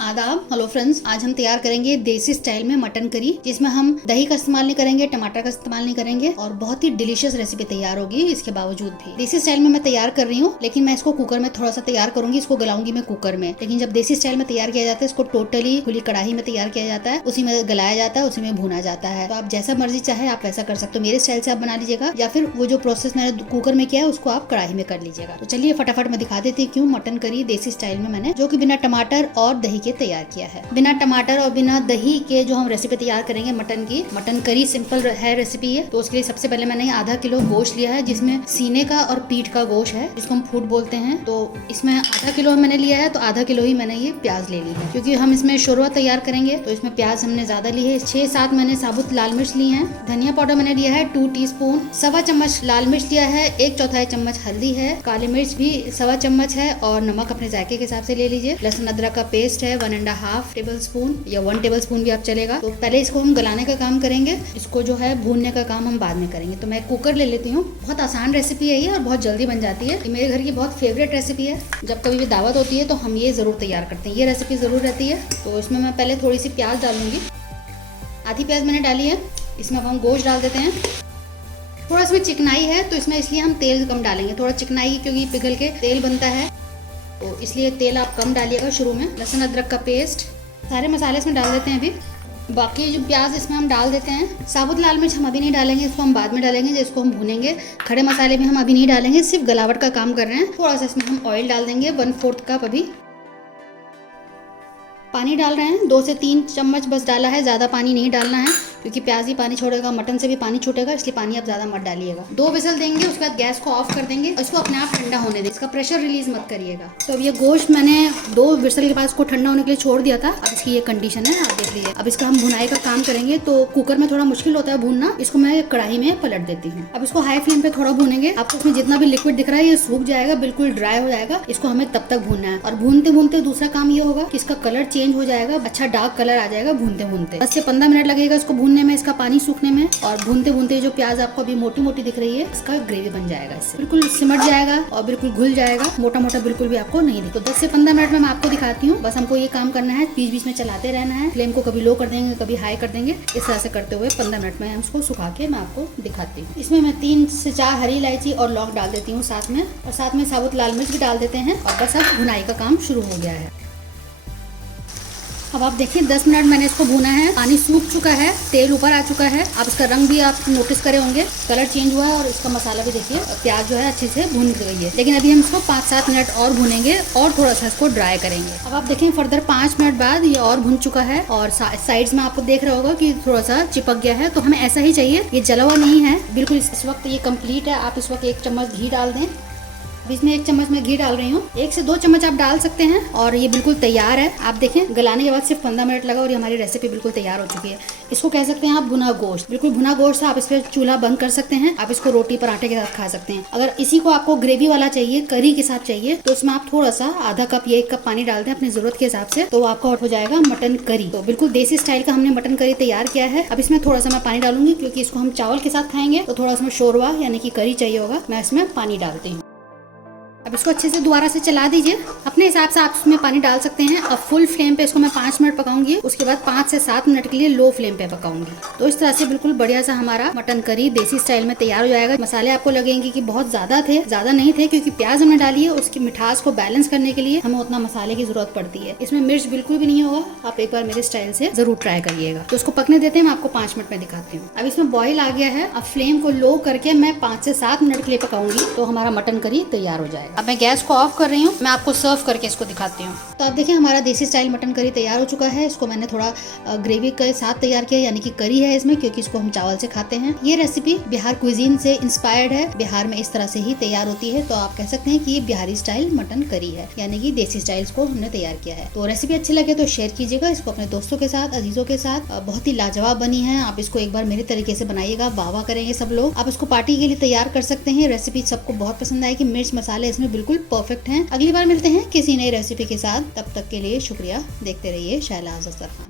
आदाब। Hello friends, आज हम तैयार करेंगे देसी स्टाइल में मटन करी, जिसमें हम दही का इस्तेमाल नहीं करेंगे, टमाटर का इस्तेमाल नहीं करेंगे और बहुत ही डिलीशियस रेसिपी तैयार होगी। इसके बावजूद भी देसी स्टाइल में मैं तैयार कर रही हूँ, लेकिन मैं इसको कुकर में थोड़ा सा तैयार करूंगी। इसको गलाऊंगी मैं कुकर में, लेकिन जब देसी स्टाइल में तैयार किया जाता है इसको टोटली खुली कढ़ाई में तैयार किया जाता है, उसी में गलाया जाता है, उसी में भुना जाता है। तो आप जैसा मर्जी चाहे आप वैसा कर सकते हो। मेरे स्टाइल से आप बना लीजिएगा या फिर वो जो प्रोसेस मैंने कुकर में किया है उसको आप कढ़ाई में कर लीजिएगा। तो चलिए फटाफट मैं दिखा देती हूँ क्यों मटन करी देसी स्टाइल में मैंने, जो कि बिना टमाटर और दही के तैयार किया है। बिना टमाटर और बिना दही के जो हम रेसिपी तैयार करेंगे मटन की, मटन करी सिंपल है रेसिपी है। तो उसके लिए सबसे पहले मैंने आधा किलो गोश्त लिया है, जिसमें सीने का और पीठ का गोश्त है, जिसको हम फूट बोलते हैं। तो इसमें आधा किलो मैंने लिया है, तो आधा किलो ही मैंने ये प्याज ले ली है, क्योंकि हम इसमें शोरवा तैयार करेंगे तो इसमें प्याज हमने ज्यादा ली है। 6-7 मैंने साबुत लाल मिर्च ली है। धनिया पाउडर मैंने लिया है 2 टीस्पून, 1.25 चम्मच लाल मिर्च लिया है, 1/4 चम्मच हल्दी है, काली मिर्च भी 1.25 चम्मच है और नमक अपने जायके के हिसाब से ले लीजिए। लहसुन अदरक का पेस्ट है 1.5 टेबल स्पून या 1 टेबल स्पून भी आप चलेगा। तो पहले इसको हम गलाने का काम करेंगे, इसको जो है भूनने का काम हम बाद में करेंगे। तो मैं कुकर ले लेती हूँ। बहुत आसान रेसिपी है ये और बहुत जल्दी बन जाती है। मेरे घर की बहुत फेवरेट रेसिपी है। जब कभी भी दावत होती है तो हम ये जरूर तैयार करते हैं, ये रेसिपी जरूर रहती है। तो इसमें मैं पहले थोड़ी सी प्याज डालूंगी, आधी प्याज मैंने डाली है। इसमें अब हम गोश्त डाल देते हैं। थोड़ा इसमें चिकनाई है तो इसमें इसलिए हम तेल कम डालेंगे, थोड़ा चिकनाई क्योंकि पिघल के तेल बनता है, तो इसलिए तेल आप कम डालिएगा शुरू में। लहसुन अदरक का पेस्ट, सारे मसाले इसमें डाल देते हैं अभी। बाकी जो प्याज इसमें हम डाल देते हैं। साबुत लाल मिर्च हम अभी नहीं डालेंगे, इसको हम बाद में डालेंगे, जिसको हम भूनेंगे। खड़े मसाले भी हम अभी नहीं डालेंगे, सिर्फ गलावट का काम कर रहे हैं। थोड़ा सा इसमें हम ऑयल डाल देंगे, 1/4 कप। अभी पानी डाल रहे हैं, 2 से 3 चम्मच बस डाला है, ज़्यादा पानी नहीं डालना है, क्योंकि प्याज ही पानी छोड़ेगा, मटन से भी पानी छूटेगा, इसलिए पानी आप ज़्यादा मत डालिएगा। 2 विसल देंगे, उसके बाद गैस को ऑफ कर देंगे और इसको अपने आप ठंडा होने देंगे, इसका प्रेशर रिलीज मत करिएगा। तो अब ये गोश्त मैंने 2 विसल के बाद इसको ठंडा होने के लिए छोड़ दिया था। अब इसकी ये कंडीशन है, आप देख लीजिए। अब इसका हम भुनाई का काम करेंगे, तो कुकर में थोड़ा मुश्किल होता है भूनना, इसको मैं कढ़ाई में पलट देती हूँ। अब इसको हाई फ्लेम पे थोड़ा भूनेंगे। आपको इसमें जितना भी लिक्विड दिख रहा है ये सूख जाएगा, बिल्कुल ड्राई हो जाएगा। इसको हमें तब तक भूनना है और भूनते भूनते दूसरा काम ये होगा कि इसका कलर चेंज हो जाएगा, अच्छा डार्क कलर आ जाएगा भूनते भूनते। 10 से 15 मिनट लगेगा इसको भूनने में, इसका पानी सूखने में। और भूनते भूनते जो प्याज आपको अभी मोटी मोटी दिख रही है, इसका ग्रेवी बन जाएगा, इससे बिल्कुल सिमट जाएगा और बिल्कुल घुल जाएगा, मोटा मोटा बिल्कुल भी आपको नहीं दिखे। तो 10 से 15 मिनट में मैं आपको दिखाती हूँ। बस हमको ये काम करना है, बीच बीच में चलाते रहना है। फ्लेम को कभी लो कर देंगे, कभी हाई कर देंगे। इस तरह से करते हुए 15 मिनट में हम इसको सुखा के मैं आपको दिखाती हूँ। इसमें मैं 3 से 4 हरी इलायची और लौंग डाल देती हूँ साथ में, और साथ में साबुत लाल मिर्च भी डाल देते हैं। और बस अब भुनाई का काम शुरू हो गया है। अब आप देखिए 10 मिनट मैंने इसको भूना है, पानी सूख चुका है, तेल ऊपर आ चुका है। अब इसका रंग भी आप नोटिस करे होंगे, कलर चेंज हुआ है और इसका मसाला भी देखिए, प्याज जो है अच्छे से भून गई है। लेकिन अभी हम इसको 5-7 मिनट और भूनेंगे और थोड़ा सा इसको ड्राई करेंगे। अब आप देखें फर्दर 5 मिनट बाद ये और भून चुका है और साइड्स में आपको देख रहा होगा कि थोड़ा सा चिपक गया है। तो हमें ऐसा ही चाहिए, ये जला हुआ नहीं है बिल्कुल। इस वक्त ये कंप्लीट है। आप इस वक्त 1 चम्मच घी डाल दें। इसमें 1 चम्मच मैं घी डाल रही हूँ, 1 से 2 चम्मच आप डाल सकते हैं। और ये बिल्कुल तैयार है। आप देखें गलाने के बाद सिर्फ 15 मिनट लगा और ये हमारी रेसिपी बिल्कुल तैयार हो चुकी है। इसको कह सकते हैं आप भुना गोश्त, बिल्कुल भुना गोश्त है। आप इस पर चूल्हा बंद कर सकते हैं, आप इसको रोटी पराठे के साथ खा सकते हैं। अगर इसी को आपको ग्रेवी वाला चाहिए, करी के साथ चाहिए, तो इसमें आप थोड़ा सा आधा कप या 1 कप पानी डाल दें अपनी जरूरत के हिसाब से, तो आपका हो जाएगा मटन करी। तो बिल्कुल देसी स्टाइल का हमने मटन करी तैयार किया है। अब इसमें थोड़ा सा मैं पानी डालूंगी, क्योंकि इसको हम चावल के साथ खाएंगे, तो थोड़ा सा शोरवा यानी कि करी चाहिए होगा। मैं इसमें पानी डालती हूँ। अब इसको अच्छे से दोबारा से चला दीजिए, अपने हिसाब से आप इसमें पानी डाल सकते हैं। अब फुल फ्लेम पे इसको मैं 5 मिनट पकाऊंगी, उसके बाद 5 से 7 मिनट के लिए लो फ्लेम पे पकाऊंगी। तो इस तरह से बिल्कुल बढ़िया सा हमारा मटन करी देसी स्टाइल में तैयार हो जाएगा। मसाले आपको लगेंगे कि बहुत ज्यादा थे, ज्यादा नहीं थे, क्योंकि प्याज हमने डाली है, उसकी मिठास को बैलेंस करने के लिए हमें उतना मसाले की जरूरत पड़ती है। इसमें मिर्च बिल्कुल भी नहीं होगा। आप एक बार मेरे स्टाइल से जरूर ट्राई करिएगा। तो उसको पकने देते हैं, मैं आपको 5 मिनट में दिखाती हूँ। अब इसमें बॉईल आ गया है। अब फ्लेम को लो करके मैं 5 से 7 मिनट के लिए पकाऊंगी, तो हमारा मटन करी तैयार हो जाएगा। अब मैं गैस को ऑफ कर रही हूँ, मैं आपको सर्व करके इसको दिखाती हूँ। तो आप देखिए हमारा देसी स्टाइल मटन करी तैयार हो चुका है। इसको मैंने थोड़ा ग्रेवी के साथ तैयार किया, यानी कि करी है इसमें, क्योंकि इसको हम चावल से खाते हैं। ये रेसिपी बिहार क्विजीन से इंस्पायर्ड है, बिहार में इस तरह से ही तैयार होती है। तो आप कह सकते हैं कि ये बिहारी स्टाइल मटन करी है, यानी कि देसी स्टाइल्स को हमने तैयार किया है। तो रेसिपी अच्छी लगे तो शेयर कीजिएगा इसको अपने दोस्तों के साथ, अजीजों के साथ। बहुत ही लाजवाब बनी है। आप इसको एक बार मेरे तरीके से बनाइएगा, वाह करेंगे सब लोग। आप इसको पार्टी के लिए तैयार कर सकते हैं। रेसिपी सबको बहुत पसंद आएगी, मिर्च मसाले इसमें बिल्कुल परफेक्ट हैं। अगली बार मिलते हैं किसी नई रेसिपी के साथ, तब तक के लिए शुक्रिया। देखते रहिए शहलाज अख्तर खान।